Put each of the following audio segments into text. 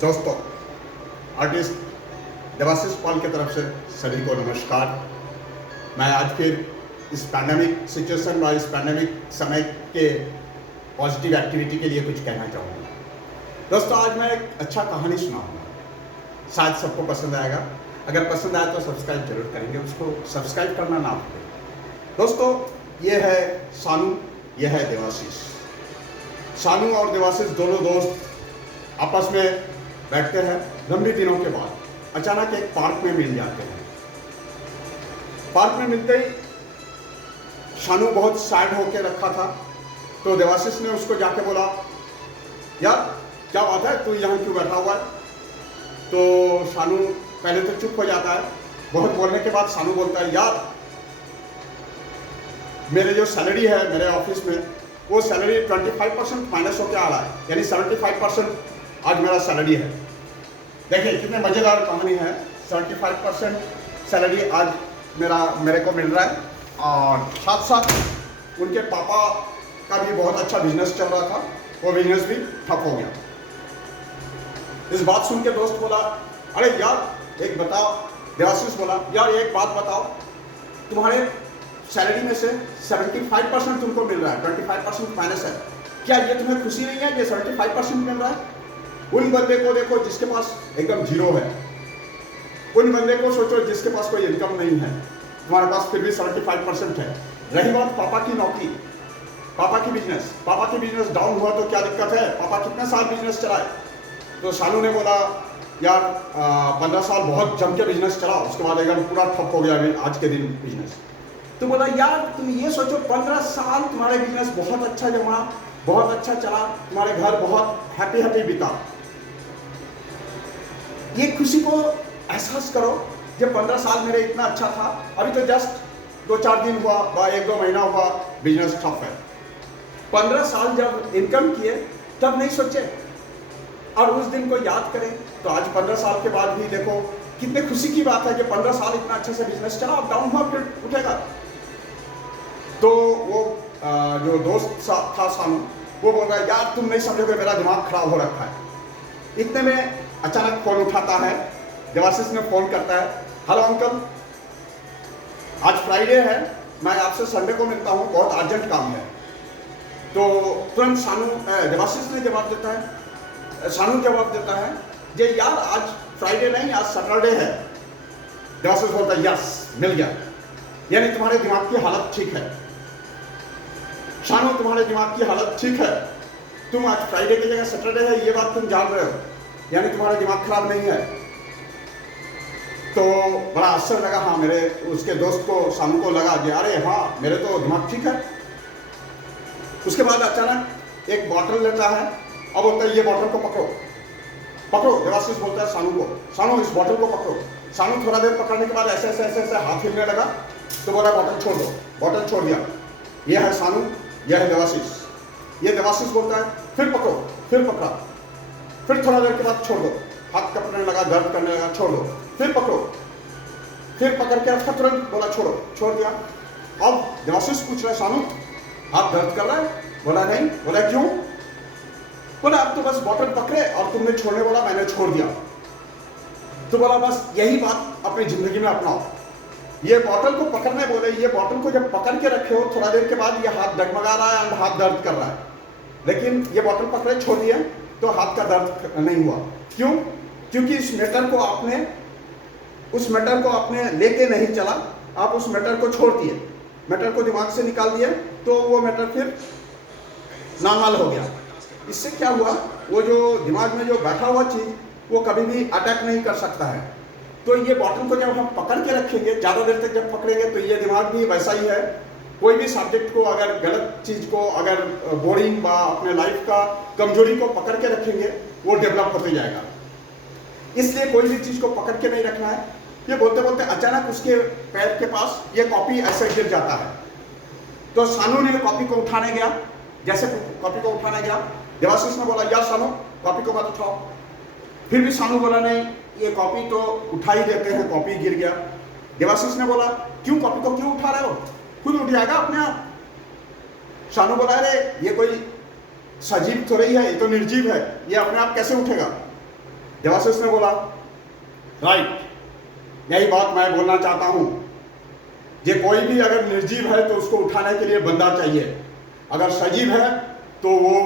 दोस्तों, आर्टिस्ट देवाशीष पाल की तरफ से सभी को नमस्कार। मैं आज फिर इस पैंडेमिक सिचुएशन और इस पैंडेमिक समय के पॉजिटिव एक्टिविटी के लिए कुछ कहना चाहूँगा। दोस्तों, आज मैं एक अच्छा कहानी सुनाऊँगा, शायद सबको पसंद आएगा। अगर पसंद आए तो सब्सक्राइब जरूर करेंगे, उसको सब्सक्राइब करना ना भूलें। दोस्तों, ये है सानू, ये है देवाशीष। सानू और देवाशीष दोनों दोस्त आपस में बैठते हैं। लंबे दिनों के बाद अचानक एक पार्क में मिल जाते हैं। पार्क में मिलते ही शानू बहुत सैड होकर रखा था, तो देवाशीष ने उसको जाके बोला, यार क्या बात है, तू यहाँ क्यों बैठा हुआ है? तो शानू पहले तो चुप हो जाता है। बहुत बोलने के बाद शानू बोलता है, यार मेरे जो सैलरी है मेरे ऑफिस में, वो सैलरी 25% माइनस होकर आ रहा है, यानी 75% आज मेरा सैलरी है। देखिए कितने मज़ेदार कहानी है। 75% सैलरी आज मेरे को मिल रहा है, और साथ साथ उनके पापा का भी बहुत अच्छा बिजनेस चल रहा था, वो बिजनेस भी ठप हो गया। इस बात सुन के दोस्त बोला, अरे यार एक बताओ। देवाशीष बोला, यार एक बात बताओ, तुम्हारे सैलरी में से 75% तुमको मिल रहा है, 25% माइनस है, क्या ये तुम्हें खुशी नहीं है कि 75% मिल रहा है? उन बंदे को देखो जिसके पास एकदम जीरो है, उन बंदे को सोचो जिसके पास कोई इनकम नहीं है, तुम्हारे पास फिर भी 75% है। रही बात पापा की नौकरी, पापा की बिजनेस डाउन हुआ तो क्या दिक्कत है, पापा कितने साल बिजनेस चलाए? तो शानू ने बोला, यार 15 साल बहुत जम के बिजनेस चला, उसके बाद एकदम पूरा ठप हो गया आज के दिन बिजनेस। तो बोला, यार तुम ये सोचो 15 साल तुम्हारे बिजनेस बहुत अच्छा जमा, बहुत अच्छा चला, तुम्हारे घर बहुत हैप्पी बीता। ये खुशी को एहसास करो, जब 15 साल मेरे इतना अच्छा था, अभी तो जस्ट 2-4 दिन हुआ, 1-2 महीना हुआ, बिजनेस ठप है। 15 साल जब इनकम किए तब नहीं सोचे, और उस दिन को याद करें तो आज 15 साल के बाद भी देखो कितने खुशी की बात है कि 15 साल इतना अच्छे से बिजनेस चला, अब डाउन हुआ फिर उठेगा। तो वो जो दोस्त था सानू, वो बोल रहा है, यार तुम नहीं समझोगे, मेरा दिमाग खराब हो रखा है। इतने में अचानक फोन उठाता है, देवाशीष ने फोन करता है, हेलो अंकल, आज फ्राइडे है, मैं आपसे संडे को मिलता हूँ, बहुत अर्जेंट काम है। तो तुरंत देवाशीष ने जवाब देता है, सानू जवाब देता है, जे यार आज फ्राइडे नहीं, आज सैटरडे है। देवाशीष बोलता है, यस मिल गया, यानी तुम्हारे दिमाग की हालत ठीक है। शानू, तुम्हारे दिमाग की हालत ठीक है, तुम आज फ्राइडे की जगह सैटरडे है, ये बात तुम जान रहे हो, यानी तुम्हारा दिमाग खराब नहीं है। तो बड़ा आश्चर्य लगा, हाँ मेरे उसके दोस्त को, शानू को लगा कि अरे हाँ मेरे तो दिमाग ठीक है। उसके बाद अचानक एक बॉटल लेता है और बोलता है, ये बॉटल को पकड़ो पकड़ो। देवाशीष बोलता है शानू को, शानू इस बॉटल को पकड़ो। शानू थोड़ा देर पकड़ने के बाद ऐसे ऐसे ऐसे ऐसे हाथ हिलने लगा, तो बोला बॉटल छोड़ दो। बॉटल छोड़ दिया। ये है शानू, यह है देवाशीष। ये देवाशीष बोलता है, फिर पकड़ो, फिर पकड़ा, फिर थोड़ा देर के बाद छोड़ दो, हाथ कपने लगा, दर्द करने लगा, छोड़ दो, फिर पकड़ो, फिर पकड़ के रखा, तुरंत बोला छोड़ो, छोड़ दिया। अब देवाशीष पूछ रहा है, शानू हाथ दर्द कर रहा है? बोला नहीं। बोला क्यों? बोला अब तो बस बॉटल पकड़े और तुमने छोड़ने बोला, मैंने छोड़ दिया। तो बोला बस यही बात अपनी जिंदगी में अपनाओ। ये बॉटल को पकड़ने बोले, ये बॉटल को जब पकड़ के रखे हो, थोड़ा देर के बाद ये हाथ डगमगा रहा है और हाथ दर्द कर रहा है, लेकिन ये बॉटल पकड़े छोड़ दिया तो हाथ का दर्द नहीं हुआ। क्यों? क्योंकि उस मैटर को आपने लेके नहीं चला, आप उस मैटर को छोड़ दिए, मैटर को दिमाग से निकाल दिए, तो वो मैटर फिर नॉर्मल हो गया। इससे क्या हुआ, वो जो दिमाग में जो बैठा हुआ चीज वो कभी भी अटैक नहीं कर सकता है। तो ये बॉटल को जब हम पकड़ के रखेंगे, ज़्यादा देर तक जब पकड़ेंगे, तो ये दिमाग भी वैसा ही है। कोई भी सब्जेक्ट को, अगर गलत चीज़ को, अगर बोरिंग व अपने लाइफ का कमजोरी को पकड़ के रखेंगे, वो डेवलप होते जाएगा। इसलिए कोई भी चीज़ को पकड़ के नहीं रखना है। ये बोलते बोलते अचानक उसके पैर के पास ये कॉपी ऐसे गिर जाता है। तो शानू ने कॉपी को उठाने गया, जैसे कॉपी को उठाने गया, देवाशीष ने बोला, यार शानू कॉपी को मत उठाओ। फिर भी शानू बोला, नहीं ये कॉपी तो उठा ही देते हैं, कॉपी गिर गया। देवाशीष ने बोला, क्यों कॉपी को क्यों उठा रहे हो, खुद उठ जाएगा अपने आप। शानू बोला, अरे ये कोई सजीव थोड़ी है, ये तो निर्जीव है, ये अपने आप कैसे उठेगा? देवाशीष ने बोला राइट, यही बात मैं बोलना चाहता हूं। जे कोई भी अगर निर्जीव है तो उसको उठाने के लिए बंदा चाहिए, अगर सजीव है तो वो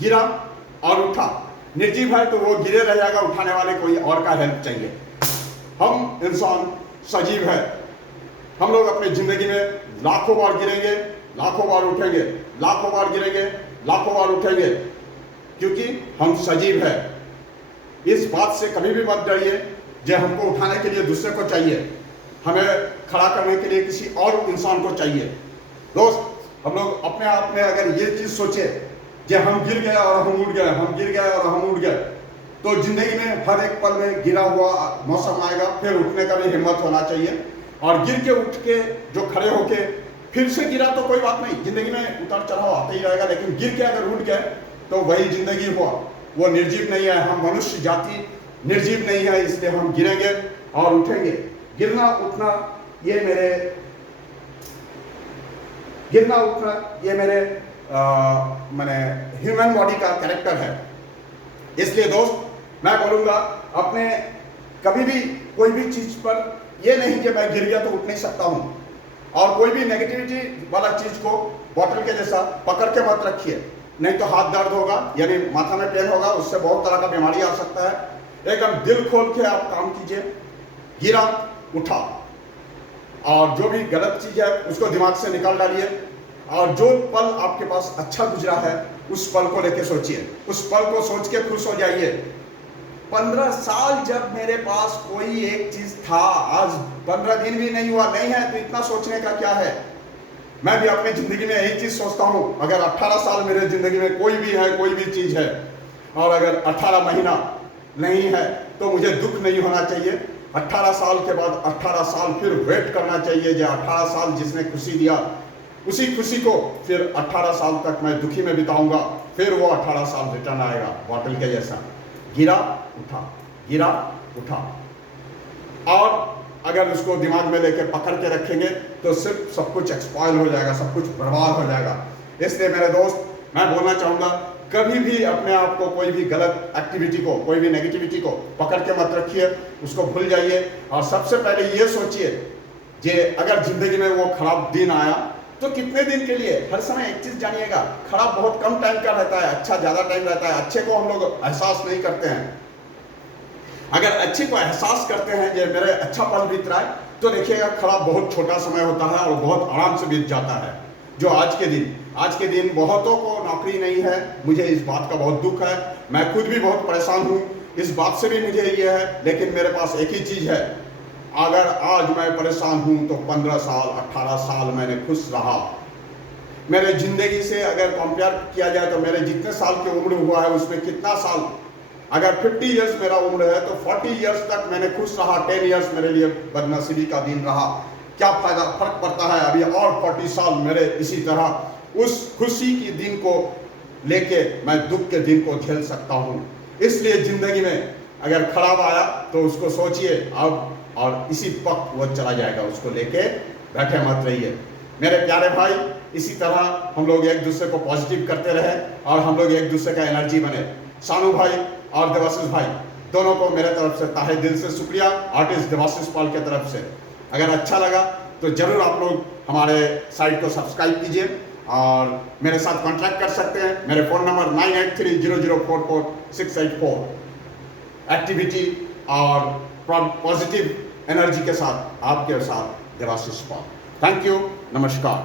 गिरा और उठा, निर्जीव है तो वो गिरे रह जाएगा, उठाने वाले कोई और का हेल्प चाहिए। हम इंसान सजीव है, हम लोग अपनी जिंदगी में लाखों बार गिरेंगे, लाखों बार उठेंगे, लाखों बार गिरेंगे, लाखों बार उठेंगे, क्योंकि हम सजीव है। इस बात से कभी भी मत डरिए जो हमको उठाने के लिए दूसरे को चाहिए, हमें खड़ा करने के लिए किसी और इंसान को चाहिए। दोस्त, हम लोग अपने आप में अगर ये चीज सोचे कि हम गिर गए और हम उड़ गए, हम गिर गए और हम उड़ गए, तो जिंदगी में हर एक पल में गिरा हुआ मौसम आएगा, फिर उठने का भी हिम्मत होना चाहिए। और गिर के उठ के जो खड़े होके फिर से गिरा तो कोई बात नहीं, जिंदगी में उतार चढ़ाव आता ही रहेगा, लेकिन गिर के अगर उठ गए तो वही जिंदगी हुआ, वो निर्जीव नहीं है। हम मनुष्य जाति निर्जीव नहीं है, इसलिए हम गिरेंगे और उठेंगे। गिरना उठना ये मेरे मैंने ह्यूमन बॉडी का कैरेक्टर है। इसलिए दोस्त, मैं बोलूंगा अपने कभी भी कोई भी चीज पर ये नहीं कि मैं गिर गया तो उठ नहीं सकता हूं, और कोई भी नेगेटिविटी वाला चीज को बॉटल के जैसा पकड़ के मत रखिए, नहीं तो हाथ दर्द होगा, यानी माथा में पेन होगा, उससे बहुत तरह का बीमारी आ सकता है। एकदम दिल खोल के आप काम कीजिए, गिरा उठा, और जो भी गलत चीज है उसको दिमाग से निकाल डालिए, और जो पल आपके पास अच्छा गुजरा है उस पल को लेके सोचिए, उस पल को सोच के खुश हो जाइए। 15 साल जब मेरे पास कोई एक चीज था, आज 15 दिन भी नहीं हुआ, नहीं है तो इतना सोचने का क्या है। मैं भी अपनी जिंदगी में एक चीज सोचता हूं, अगर 18 साल मेरे जिंदगी में कोई भी है, कोई भी चीज है, और अगर 18 महीना नहीं है तो मुझे दुख नहीं होना चाहिए। 18 साल के बाद 18 साल फिर वेट करना चाहिए, जो 18 साल जिसने खुशी दिया उसी खुशी को फिर 18 साल तक मैं दुखी में बिताऊंगा, फिर वो 18 साल रिटर्न आएगा बॉटल के जैसा, गिरा उठा, गिरा उठा। और अगर उसको दिमाग में लेके पकड़ के रखेंगे तो सिर्फ सब कुछ एक्सपायर हो जाएगा, सब कुछ बर्बाद हो जाएगा। इसलिए मेरे दोस्त, मैं बोलना चाहूंगा, कभी भी अपने आप को कोई भी गलत एक्टिविटी को, कोई भी नेगेटिविटी को पकड़ के मत रखिए, उसको भूल जाइए। और सबसे पहले ये सोचिए कि अगर जिंदगी में वो खराब दिन आया तो कितने दिन के लिए। हर समय एक चीज जानिएगा, खराब बहुत कम टाइम का रहता है, अच्छा ज्यादा टाइम रहता है। अच्छे को हम लोग एहसास नहीं करते हैं, अगर अच्छे को एहसास करते हैं जो मेरे अच्छा पल बीत रहा है, तो देखिएगा खराब बहुत छोटा समय होता है और बहुत आराम से बीत जाता है। जो आज के दिन बहुतों को नौकरी नहीं है, मुझे इस बात का बहुत दुख है, मैं खुद भी बहुत परेशान हूँ, इस बात से भी मुझे ये है, लेकिन मेरे पास एक ही चीज है, अगर आज मैं परेशान हूं तो 15 साल 18 साल मैंने खुश रहा। मेरे जिंदगी से अगर कंपेयर किया जाए तो मेरे जितने साल की उम्र हुआ है उसमें कितना साल, अगर 50 इयर्स मेरा उम्र है तो 40 इयर्स तक मैंने खुश रहा। 10 इयर्स मेरे लिए बदनसीबी का दिन रहा, क्या फायदा, फर्क पड़ता है। अभी और 40 साल मेरे इसी तरह उस खुशी के दिन को लेके मैं दुख के दिन को झेल सकता हूँ। इसलिए जिंदगी में अगर खराब आया तो उसको सोचिए अब, और इसी वक्त वो चला जाएगा, उसको लेके बैठे मत रहिए। मेरे प्यारे भाई, इसी तरह हम लोग एक दूसरे को पॉजिटिव करते रहे और हम लोग एक दूसरे का एनर्जी बने। सानू भाई और देवाशीष भाई दोनों को मेरे तरफ से ताहे दिल से शुक्रिया, आर्टिस्ट देवाशीष पाल की तरफ से। अगर अच्छा लगा तो जरूर आप लोग हमारे साइट को सब्सक्राइब कीजिए और मेरे साथ कॉन्टैक्ट कर सकते हैं। मेरे फ़ोन नंबर 9830044684। एक्टिविटी और पॉजिटिव एनर्जी के साथ आपके साथ देवाशीष पाल। थैंक यू, नमस्कार।